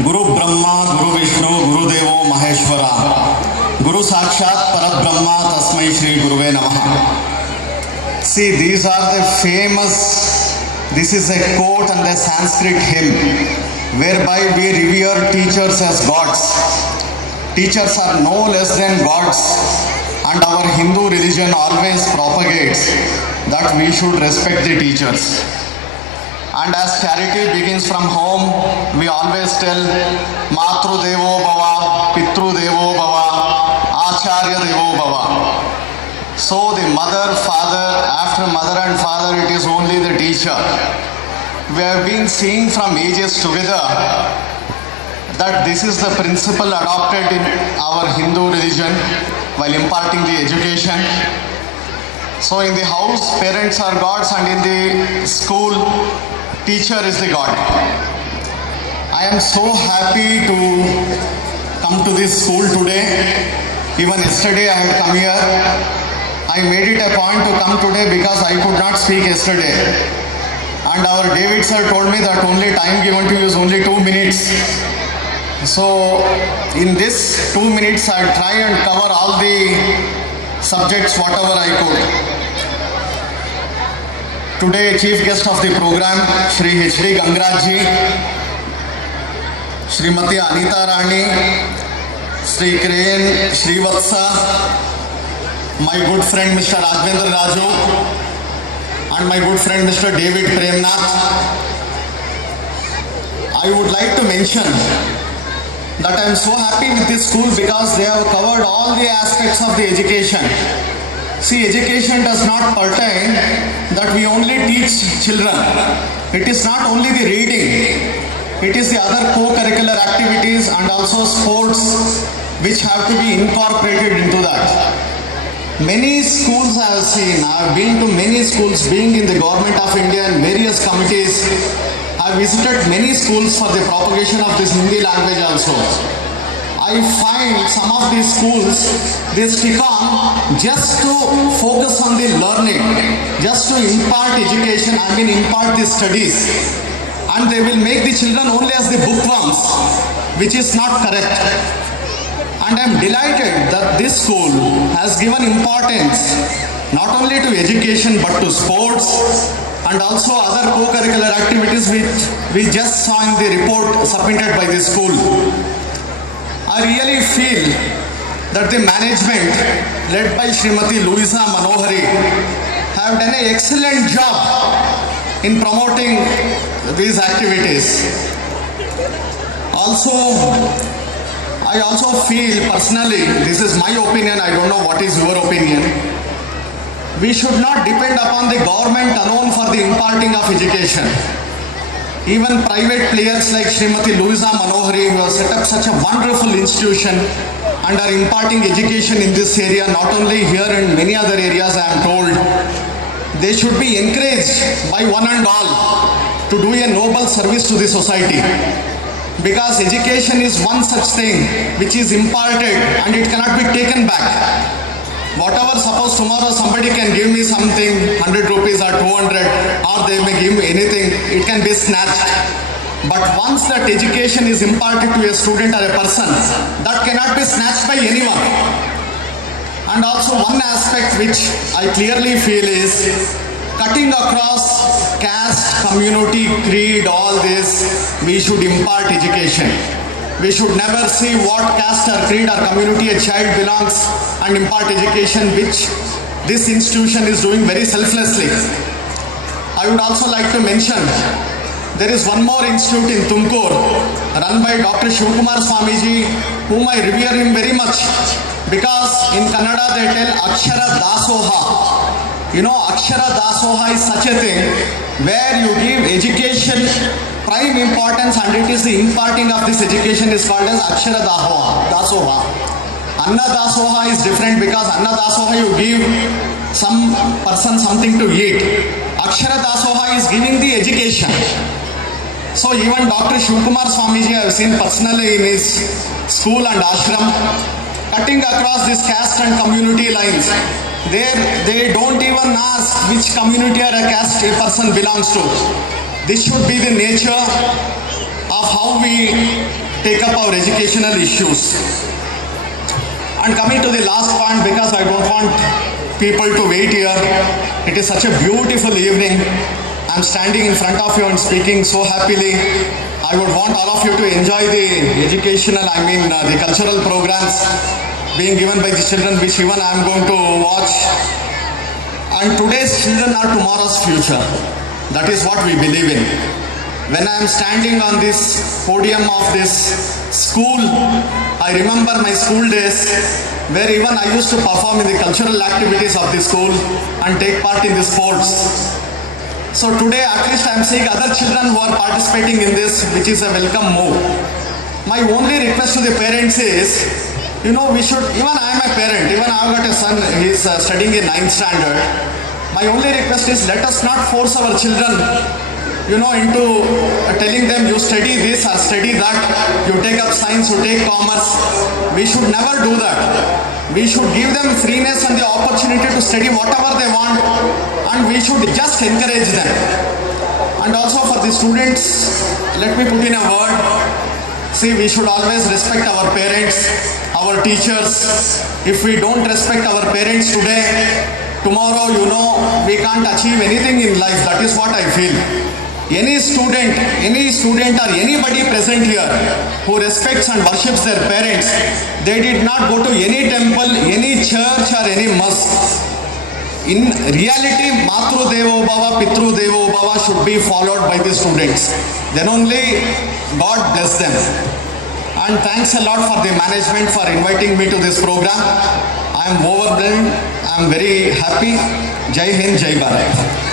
Guru Brahma, Guru Vishnu, Guru Devo Maheshwara, Guru Sakshat Parabrahma Tasmai Shri Guruve Namaha. See, these are the famous, this is a quote and a Sanskrit hymn whereby we revere teachers as gods. Teachers are no less than gods, and our Hindu religion always propagates that we should respect the teachers. And as charity begins from home, we always tell Matru Devo Bhava, Pitru Devo Bhava, Acharya Devo Bhava. So the mother, father, after mother and father, it is only the teacher. We have been seeing from ages together that this is the principle adopted in our Hindu religion while imparting the education. So in the house, parents are gods, and in the school, teacher is the God. I am so happy to come to this school today. Even yesterday I had come here. I made it a point to come today because I could not speak yesterday. And our David sir told me that only time given to you is only 2 minutes. So in this 2 minutes I'll try and cover all the subjects whatever I could. Today, chief guest of the program, Shri H.D. Gangarajji, Srimati Anita Rani, Sri Krayan Srivatsa, my good friend Mr. Raghavenddhiraa, and my good friend Mr. David Premnath. I would like to mention that I am so happy with this school because they have covered all the aspects of the education. See, education does not pertain that we only teach children. It is not only the reading, it is the other co-curricular activities and also sports which have to be incorporated into that. Many schools I have seen, I have been to many schools, being in the Government of India and various committees. I have visited many schools for the propagation of this Hindi language also. I find some of these schools, they stick on just to focus on the learning, just to impart education, impart the studies. And they will make the children only as the bookworms, which is not correct. And I am delighted that this school has given importance not only to education but to sports and also other co-curricular activities which we just saw in the report submitted by the school. I really feel that the management led by Srimati Louisa Manohari have done an excellent job in promoting these activities. I also feel personally, this is my opinion, I don't know what is your opinion, we should not depend upon the government alone for the imparting of education. Even private players like Srimati Louisa Manohari, who have set up such a wonderful institution and are imparting education in this area, not only here and many other areas I am told, they should be encouraged by one and all to do a noble service to the society. Because education is one such thing which is imparted and it cannot be taken back. Whatever, suppose tomorrow somebody can give me something, 100 rupees or 200, or they may give me anything, it can be snatched. But once that education is imparted to a student or a person, that cannot be snatched by anyone. And also one aspect which I clearly feel is cutting across caste, community, creed, all this, we should impart education. We should never see what caste or creed or community a child belongs and impart education, which this institution is doing very selflessly. I would also like to mention, there is one more institute in Tumkur run by Dr. Shivkumar Swamiji, whom I revere him very much because in Kannada they tell Akshara Dasoha. You know, Akshara Dasoha is such a thing where you give education prime importance, and it is the imparting of this education is called as Akshara Dasoha. Anna Dasoha is different because Anna Dasoha you give some person something to eat. Akshara Dasoha is giving the education. So even Dr. Shivkumar Swamiji I have seen personally in his school and ashram, cutting across this caste and community lines. They don't even ask which community or a caste a person belongs to. This should be the nature of how we take up our educational issues. And coming to the last point, because I don't want people to wait here, it is such a beautiful evening. I'm standing in front of you and speaking so happily. I would want all of you to enjoy the educational, the cultural programs being given by the children, which even I'm going to watch. And today's children are tomorrow's future. That is what we believe in. When I am standing on this podium of this school, I remember my school days where even I used to perform in the cultural activities of the school and take part in the sports. So today at least I am seeing other children who are participating in this, which is a welcome move. My only request to the parents is, we should, even I am a parent, even I have got a son, he is studying in 9th standard. My only request is, let us not force our children into telling them you study this or study that, you take up science, you take commerce. We should never do that. We should give them freeness and the opportunity to study whatever they want, and we should just encourage them. And also for the students, let me put in a word. See, we should always respect our parents, our teachers. If we don't respect our parents today, tomorrow, we can't achieve anything in life. That is what I feel. Any student or anybody present here who respects and worships their parents, they did not go to any temple, any church or any mosque. In reality, Matru Devo Bhava, Pitru Devo Bhava should be followed by the students. Then only God bless them. And thanks a lot for the management for inviting me to this program. I am overwhelmed. I am very happy. Jai Hind, Jai Bharat.